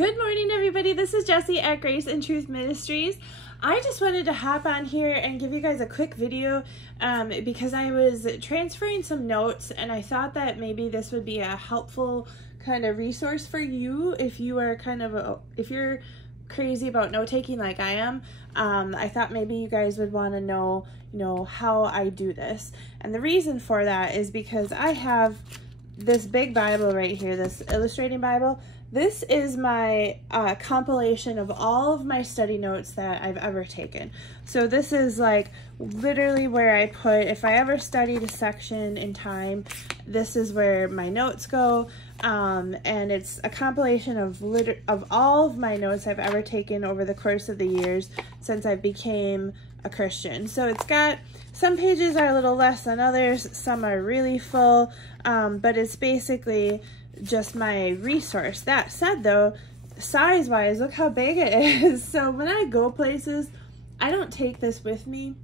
Good morning, everybody. This is Jessie at Grace and Truth Ministries. I just wanted to hop on here and give you guys a quick video because I was transferring some notes and I thought that maybe this would be a helpful kind of resource for you if you are if you're crazy about note taking like I am. I thought maybe you guys would want to know, how I do this. And the reason for that is because I have this big Bible right here, this illustrating Bible. This is my compilation of all of my study notes that I've ever taken. So this is like literally where I put, if I ever studied a section in time, this is where my notes go. And it's a compilation of all of my notes I've ever taken over the course of the years since I became a Christian. So it's got, some pages are a little less than others, some are really full, but it's basically just my resource. That said though, size wise, look how big it is. So when I go places, I don't take this with me,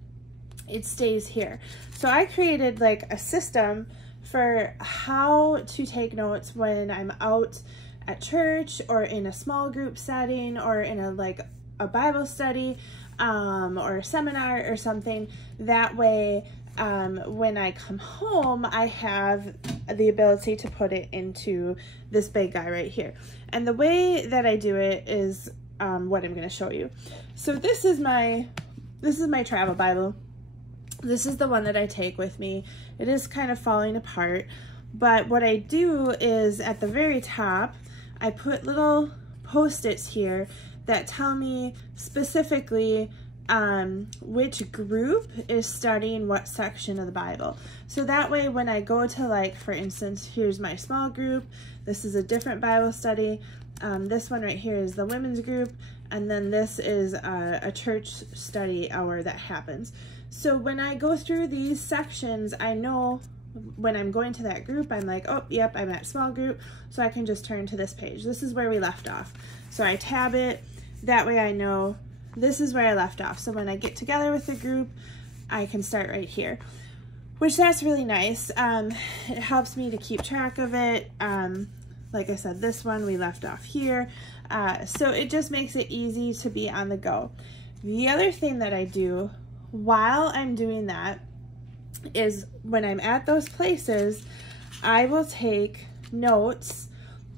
it stays here. So I created like a system for how to take notes when I'm out at church or in a small group setting or in a Bible study or a seminar or something. That way when I come home, I have the ability to put it into this big guy right here. And the way that I do it is what I'm going to show you. So this is my travel Bible. This is the one that I take with me. It is kind of falling apart, but what I do is at the very top, I put little Post-its here that tell me specifically which group is studying what section of the Bible. So that way when I go to, for instance, here's my small group, this is a different Bible study, this one right here is the women's group, and then this is a church study hour that happens. So when I go through these sections, I know when I'm going to that group, I'm like, oh, yep, I'm at small group, so I can just turn to this page. This is where we left off. So I tab it, that way I know this is where I left off. So when I get together with the group, I can start right here, which that's really nice. It helps me to keep track of it. Like I said, this one we left off here. So it just makes it easy to be on the go. The other thing that I do while I'm doing that is when I'm at those places, I will take notes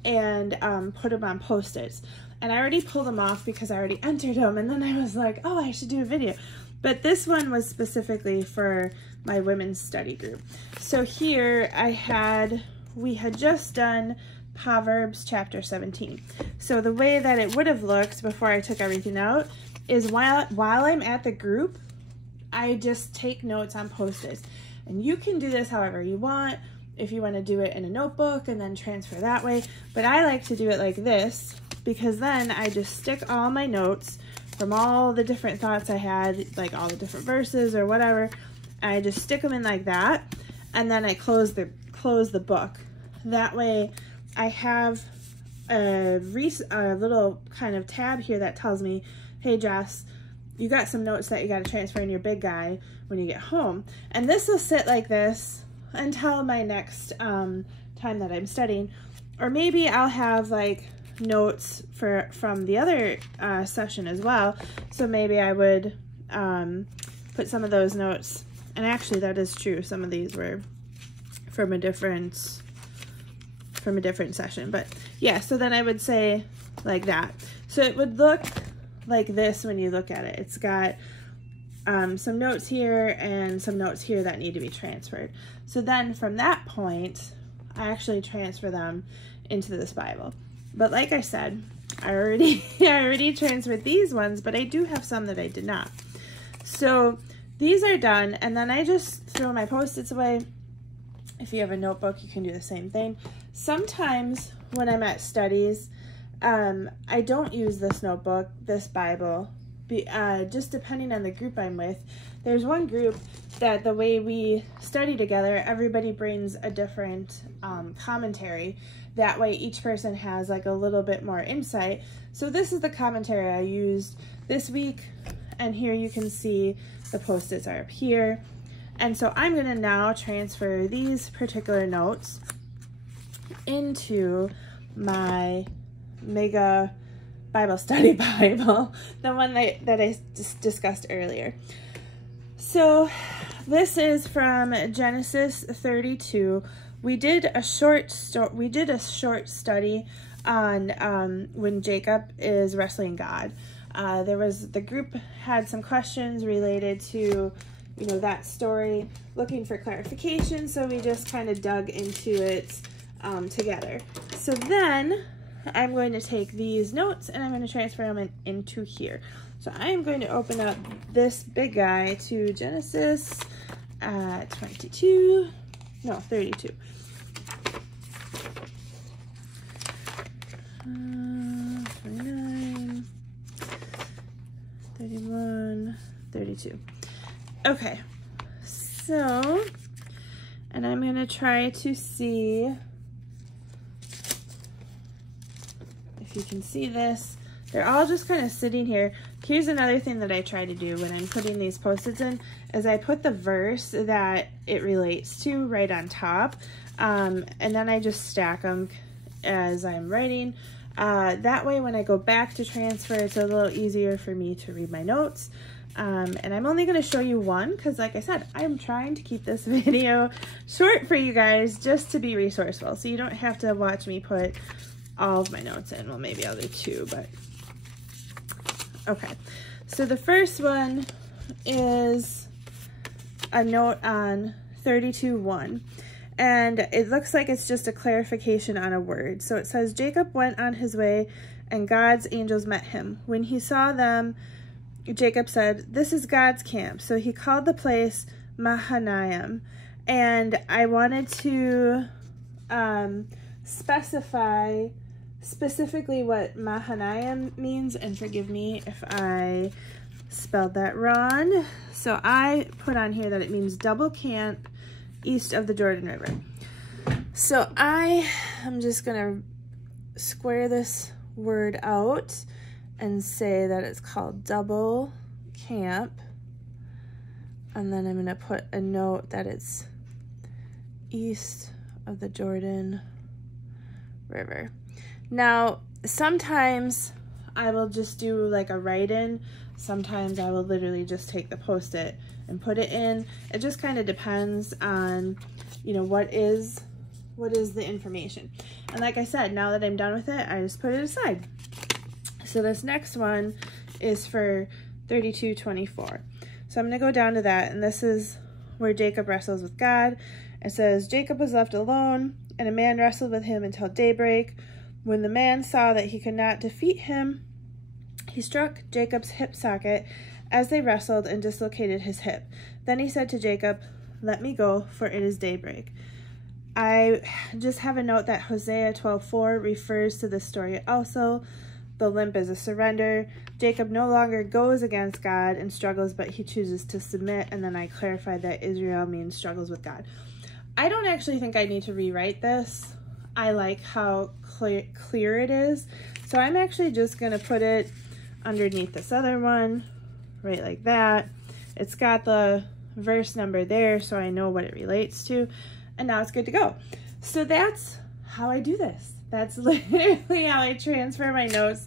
and put them on Post-its. And I already pulled them off because I already entered them, and then I was like, oh, I should do a video. But this one was specifically for my women's study group. So here we had just done Proverbs chapter 17. So the way that it would have looked before I took everything out is while I'm at the group, I just take notes on Post-its. And you can do this however you want, if you want to do it in a notebook and then transfer that way. But I like to do it like this, because then I just stick all my notes from all the different thoughts I had, like all the different verses or whatever. I just stick them in like that, and then I close the book. That way I have a little kind of tab here that tells me, hey Jess, you got some notes that you got to transfer in your big guy when you get home. And this will sit like this until my next time that I'm studying. Or maybe I'll have notes from the other session as well. So maybe I would put some of those notes, and actually that is true, some of these were from a different session. But yeah, so then I would say like that. So it would look like this when you look at it. It's got some notes here and some notes here that need to be transferred. So then from that point, I actually transfer them into this Bible. But like I said, I already transferred these ones, but I do have some that I did not. So these are done, and then I just throw my Post-its away. If you have a notebook, you can do the same thing. Sometimes when I'm at studies, I don't use this notebook, this Bible, just depending on the group I'm with. There's one group that the way we study together, everybody brings a different commentary. That way each person has a little bit more insight. So this is the commentary I used this week, and here you can see the Post-its are up here. And so I'm gonna now transfer these particular notes into my mega Bible study Bible, the one that I just discussed earlier. So this is from Genesis 32. We did a short study on when Jacob is wrestling God. The group had some questions related to, you know, that story, looking for clarification, so we just kind of dug into it together. So then I'm going to take these notes and I'm going to transfer them into here. So I am going to open up this big guy to Genesis 32. 32. 29, 31, 32. Okay, so, and I'm going to try to see if you can see this. They're all just kind of sitting here. Here's another thing that I try to do when I'm putting these Post-its in, is I put the verse that it relates to right on top, and then I just stack them as I'm writing. That way when I go back to transfer, it's a little easier for me to read my notes. And I'm only going to show you one because, like I said, I'm trying to keep this video short for you guys just to be resourceful, so you don't have to watch me put all of my notes in. Well, maybe I'll do two, but okay. So the first one is a note on 32:1, and it looks like it's just a clarification on a word. So it says, Jacob went on his way and God's angels met him. When he saw them, Jacob said, this is God's camp. So he called the place Mahanaim. And I wanted to specify specifically what Mahanaim means, and forgive me if I spelled that wrong. So I put on here that it means double camp east of the Jordan River. So I am just gonna square this word out and say that it's called double camp, and then I'm gonna put a note that it's east of the Jordan River. Now, sometimes I will just do like a write-in. Sometimes I will literally just take the Post-it and put it in. It just kind of depends on, you know, what is the information. And like I said, now that I'm done with it, I just put it aside. So this next one is for 32:24. So I'm going to go down to that, and this is where Jacob wrestles with God. It says, Jacob was left alone, and a man wrestled with him until daybreak. When the man saw that he could not defeat him, he struck Jacob's hip socket as they wrestled and dislocated his hip. Then he said to Jacob, let me go, for it is daybreak. I just have a note that Hosea 12:4 refers to this story also. The limp is a surrender. Jacob no longer goes against God and struggles, but he chooses to submit. And then I clarified that Israel means struggles with God. I don't actually think I need to rewrite this. I like how clear it is. So I'm actually just going to put it underneath this other one, right like that. It's got the verse number there, so I know what it relates to. And now it's good to go. So that's how I do this. That's literally how I transfer my notes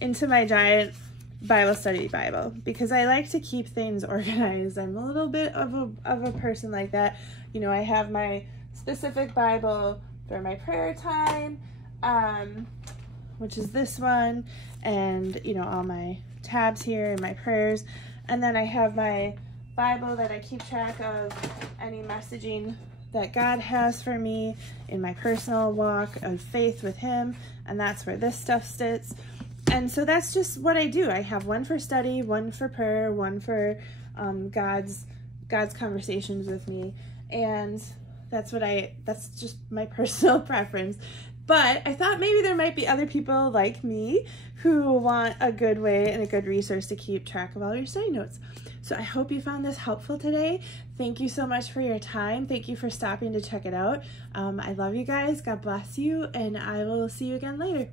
into my giant Bible study Bible, because I like to keep things organized. I'm a little bit of a person like that. You know, I have my specific Bible for my prayer time, which is this one, and, you know, all my tabs here and my prayers. And then I have my Bible that I keep track of any messaging that God has for me in my personal walk of faith with Him, and that's where this stuff sits. And so that's just what I do. I have one for study, one for prayer, one for God's conversations with me, and that's just my personal preference. But I thought maybe there might be other people like me who want a good way and a good resource to keep track of all your study notes. So I hope you found this helpful today. Thank you so much for your time. Thank you for stopping to check it out. I love you guys. God bless you, and I will see you again later.